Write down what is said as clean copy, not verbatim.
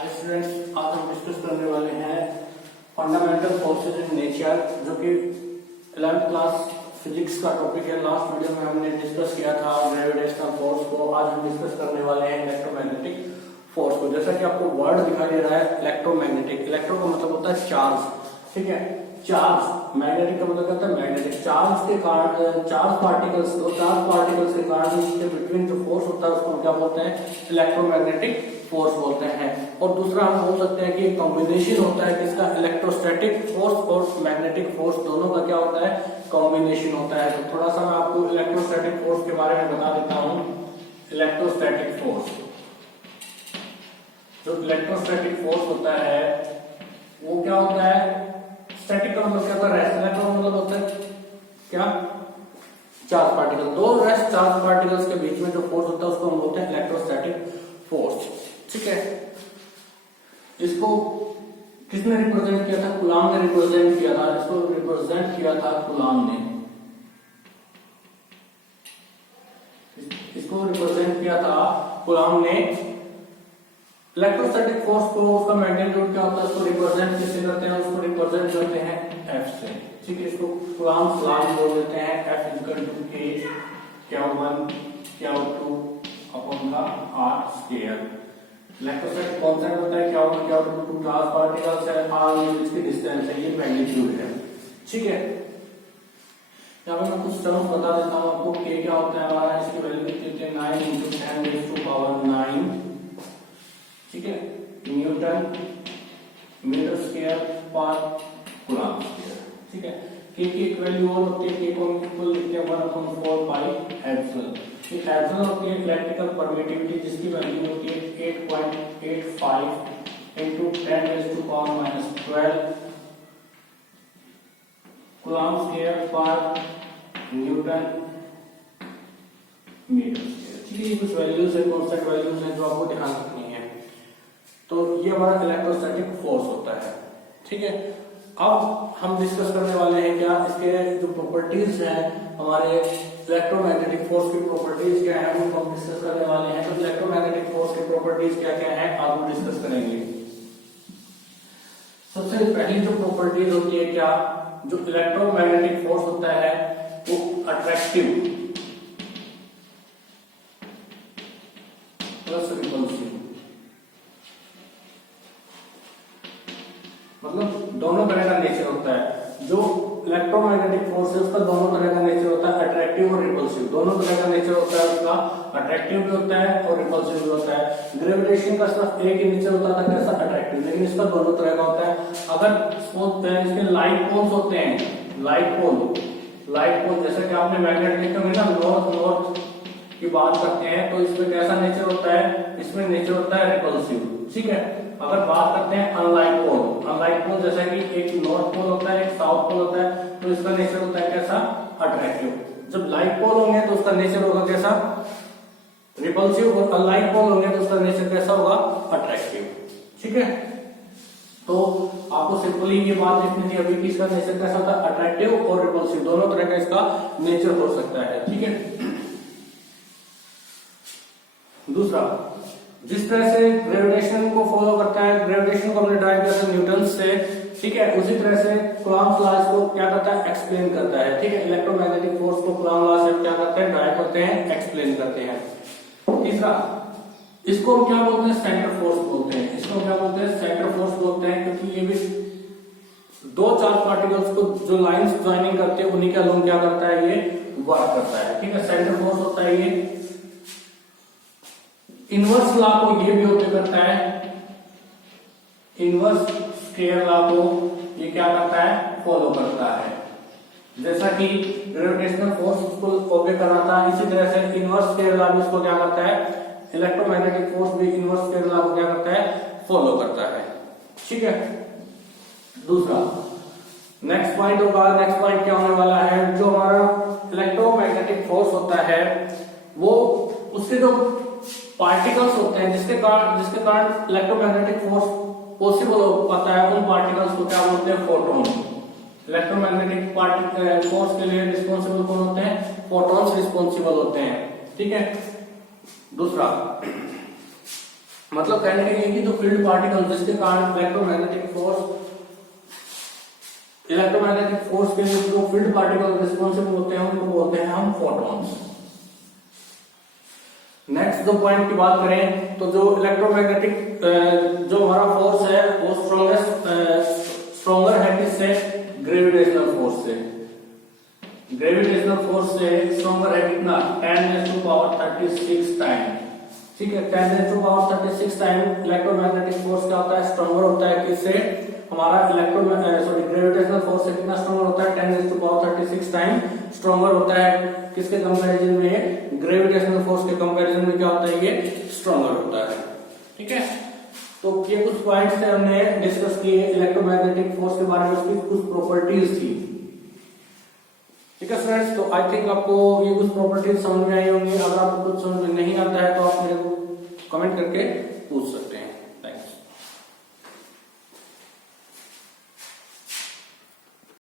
Hi students, आज हम discuss करने वाले हैं फंडामेंटल फोर्सेज इन नेचर, जो कि 11th क्लास फिजिक्स का टॉपिक है। लास्ट वीडियो में हमने डिस्कस किया था ग्रेविटेशनल फोर्स को। आज हम डिस्कस करने वाले हैं इलेक्ट्रोमैग्नेटिक फोर्स को। जैसा कि आपको वर्ड दिखाई दे रहा है इलेक्ट्रोमैग्नेटिक, इलेक्ट्रो का मतलब होता है चार्ज, ठीक है। चार्ज, मैग्नेटिक का मतलब होता है मैग्नेटिक। चार्ज के कारण चार्ज पार्टिकल्स के कारण इसके बिटवीन जो फोर्स होता है उसको क्या बोलते हैं, इलेक्ट्रोमैग्नेटिक फोर्स बोलते हैं। और दूसरा हम बोल सकते हैं कि कॉम्बिनेशन होता है किसका, इलेक्ट्रोस्टैटिक फोर्स और मैग्नेटिक फोर्स दोनों का क्या होता है, कॉम्बिनेशन होता है। तो थोड़ा सा मैं आपको इलेक्ट्रोस्टैटिक फोर्स के बारे में बता देता हूं। इलेक्ट्रोस्टैटिक फोर्स, जो इलेक्ट्रोस्टैटिक फोर्स होता है वो क्या होता है, स्टैटिक का मतलब क्या होता है, रेस्ट। इलेक्ट्रो का मतलब होता है क्या, चार्ज पार्टिकल। दो रेस्ट चार्ज पार्टिकल्स के बीच में जो फोर्स होता है उसको हम बोलते हैं इलेक्ट्रोस्टैटिक फोर्स, ठीक है। इसको किसने रिप्रेजेंट किया था, कूलॉम ने रिप्रेजेंट किया था। इसको रिप्रेजेंट किया था कूलॉम ने, इसको रिप्रेजेंट किया था कूलॉम ने। इलेक्ट्रोस्टैटिक फोर्स को, उसका मैग्नीट्यूड क्या होता है, उसको रिप्रेजेंट किससे करते हैं, उसको रिप्रेजेंट करते हैं F से, ठीक है। इसको कूलॉम्स लॉ बोल देते हैं। F equal to K Q1 Q2 upon the R square. Electrostatic constant होता है Q1 Q2 two charge particles है, R इसकी डिस्टेंस है, ये मैग्नीट्यूड है, ठीक है। यहाँ पे मैं कुछ टर्म्स बता देता हूँ आपको। K क्या होता है हमारा, इसकी वैल्यू कितनी होती है, 9 × 10⁻⁹, ठीक है। न्यूटन मीटर स्क्वायर पर कूलॉम स्क्वायर, ठीक है। K की एक वैल्यू और होती है, K को हम इक्वल लिखते हैं 1/4 पाई एप्सिलॉन। ये एप्सिलॉन होती है इलेक्ट्रिकल परमिटिविटी, जिसकी वैल्यू होती है 8.85 × 10⁻⁻12 कूलॉम स्क्वायर पर न्यूटन मीटर स्क्वायर, ठीक है। ये कुछ वैल्यूज है, कांस्टेंट वैल्यूज है जो आपको ध्यान रखनी है। तो ये हमारा इलेक्ट्रोस्टैटिक फोर्स होता है, ठीक है। अब हम डिस्कस करने वाले हैं क्या, इसके जो प्रॉपर्टीज हैं, हमारे इलेक्ट्रोमैग्नेटिक फोर्स की प्रॉपर्टीज क्या है, वो हम डिस्कस करने वाले हैं। तो इलेक्ट्रोमैग्नेटिक फोर्स की प्रॉपर्टीज क्या क्या है आप वो डिस्कस करेंगे। सबसे पहली जो प्रॉपर्टीज होती है क्या, जो इलेक्ट्रोमैग्नेटिक फोर्स होता है वो अट्रैक्टिव प्लस रिपल्सिव, मतलब दोनों तरह का नेचर होता है। जो इलेक्ट्रोमैग्नेटिक फोर्स है उसका दोनों तरह का नेचर होता है, अट्रैक्टिव और रिपल्सिव। दोनों तरह का नेचर होता है उसका, अट्रैक्टिव भी होता है और रिपल्सिव भी होता है। ग्रेविटेशन का सिर्फ एक ही नेचर होता था, कैसा, अट्रैक्टिव, लेकिन इसका दोनों तरह का होता है। अगर इसके लाइट पोल्स होते हैं, लाइट पोल जैसे कि आपने मैग्नेट देखा होगा ना, नॉर्थ की बात करते हैं तो इसमें कैसा नेचर होता है, इसमें नेचर होता है रिपल्सिव, ठीक है। अगर बात करते हैं अनलाइट पोल जैसा कि एक नॉर्थ पोल होता है, एक साउथ पोल होता है, तो इसका नेचर होता है कैसा, अट्रैक्टिव। जब लाइट पोल होंगे तो उसका नेचर होगा कैसा, रिपल्सिव, और अनलाइट पोल होंगे तो उसका नेचर कैसा होगा, अट्रैक्टिव, ठीक है। तो आपको सिंपली ये बात देखनी थी अभी कि इसका नेचर कैसा होता है, अट्रैक्टिव और रिपल्सिव, दोनों तरह का इसका नेचर हो सकता है, ठीक है। दूसरा, जिस तरह से ग्रेविटेशन को फॉलो करता है, ग्रेविटेशन को हमने ड्राइव किया था न्यूटन से, ठीक है, उसी तरह से कूलॉम्स लॉ इसको क्या करता है, एक्सप्लेन करता है, ठीक है। इलेक्ट्रोमैग्नेटिक फोर्स को कूलॉम लॉ से क्या करते हैं, ड्राइव करते हैं, एक्सप्लेन करते हैं। तीसरा, इसको हम क्या बोलते हैं, सेंटर फोर्स बोलते हैं। इसको क्या बोलते हैं, सेंटर फोर्स बोलते हैं, क्योंकि ये भी दो चार्ज पार्टिकल्स को जो लाइंस ज्वाइनिंग करते हैं उन्हीं के अलोंग क्या करता है, ये वर्क करता है, ठीक है। सेंटर फोर्स होता है ये। इनवर्स लॉ को ये भी होते करता है, इनवर्स स्क्वायर लॉ को ये क्या करता है, फॉलो करता है। जैसा कि ग्रेविटेशनल फोर्स उसको ओबे कर रहा था, इसी तरह से इनवर्स स्क्वायर लॉ भी उसको क्या करता है, इलेक्ट्रोमैग्नेटिक फोर्स भी इनवर्स स्क्वायर लॉ को क्या करता है, फॉलो करता है, ठीक है। दूसरा, नेक्स्ट पॉइंट होगा, नेक्स्ट पॉइंट क्या होने वाला है, जो हमारा इलेक्ट्रोमैग्नेटिक फोर्स होता है वो उसके जो पार्टिकल्स होते हैं जिसके कारण इलेक्ट्रोमैग्नेटिक फोर्स पॉसिबल हो पाता है, उन पार्टिकल्स को क्या बोलते हैं, फोटॉन। इलेक्ट्रोमैग्नेटिक फोर्स के लिए रिस्पॉन्सिबल कौन होते हैं, फोटॉन्स रिस्पॉन्सिबल होते हैं, ठीक है। दूसरा, मतलब कहने का ये कि जो फील्ड पार्टिकल जिसके कारण इलेक्ट्रोमैग्नेटिक फोर्स के लिए जो फील्ड पार्टिकल रिस्पॉन्सिबल होते हैं उनको बोलते हैं हम फोटॉन्स। नेक्स्ट जो पॉइंट की बात करें तो जो इलेक्ट्रोमैग्नेटिक जो हमारा फोर्स है वो स्ट्रॉन्गर है किससे? ग्रेविटेशनल फोर्स से। ग्रेविटेशनल फोर्स से स्ट्रॉन्गर है कितना? 10⁻36 टाइम। ठीक है, 10⁻36 टाइम इलेक्ट्रोमैग्नेटिक फोर्स क्या होता है? स्ट्रॉन्गर होता है किससे? हमारा ग्रेविटेशनल फोर्स से कितना स्ट्रॉन्गर होता है? 10⁻36 टाइम स्ट्रॉन्गर होता है। किसके कंपैरिजन में? ग्रेविटेशनल फोर्स के कंपैरिजन में क्या होता है? ये स्ट्रॉन्गर होता है। ठीक है, तो ये कुछ पॉइंट्स थे हमने डिस्कस किए इलेक्ट्रोमैग्नेटिक फोर्स के बारे में, उसकी कुछ प्रॉपर्टीज थी। ठीक है फ्रेंड्स, तो आई थिंक आपको ये कुछ प्रॉपर्टीज समझ में आई होंगी। अगर आपको कुछ समझ में नहीं आता है तो आप मेरे को कमेंट करके पूछ सकते हैं।